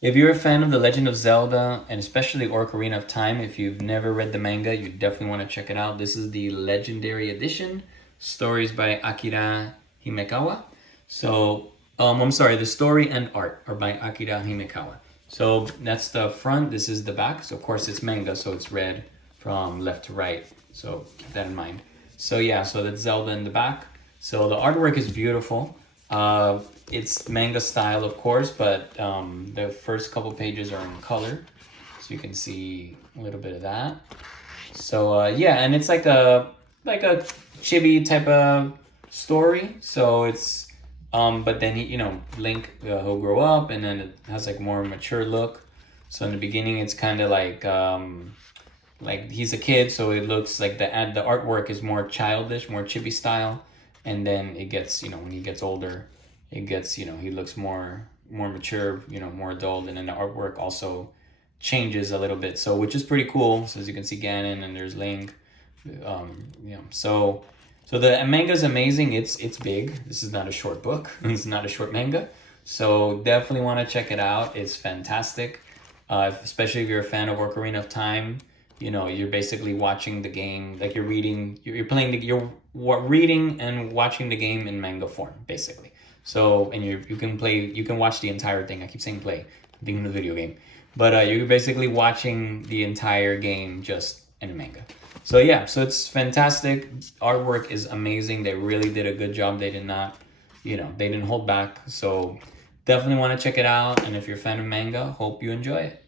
If you're a fan of The Legend of Zelda, and especially Ocarina of Time, if you've never read the manga, you definitely want to check it out. This is the Legendary Edition, stories by Akira Himekawa. So, I'm sorry, the story and art are by Akira Himekawa. So that's the front, this is the back. So of course it's manga, so it's read from left to right. So keep that in mind. So yeah, so that's Zelda in the back. So the artwork is beautiful. It's manga style, of course, but the first couple pages are in color, so you can see a little bit of that. So yeah, and it's like a chibi type of story. So it's but then Link he'll grow up, and then it has like more mature look. So in the beginning, it's kind of like he's a kid, so it looks like the artwork is more childish, more chibi style, and then it gets when he gets older, it gets he looks more mature, more adult, and then the artwork also changes a little bit, so which is pretty cool. So as you can see, Ganon and there's Link, so the manga is amazing. It's big. This is not a short book. It's not a short manga, so definitely want to check it out. It's fantastic, especially if you're a fan of Ocarina of Time. You're basically watching the game, like you're playing you're reading and watching the game in manga form, basically. So, and you can watch the entire thing. I keep saying play, I'm thinking of the video game, but you're basically watching the entire game just in manga. So yeah, so it's fantastic. Artwork is amazing. They really did a good job. They did not, they didn't hold back. So definitely want to check it out. And if you're a fan of manga, hope you enjoy it.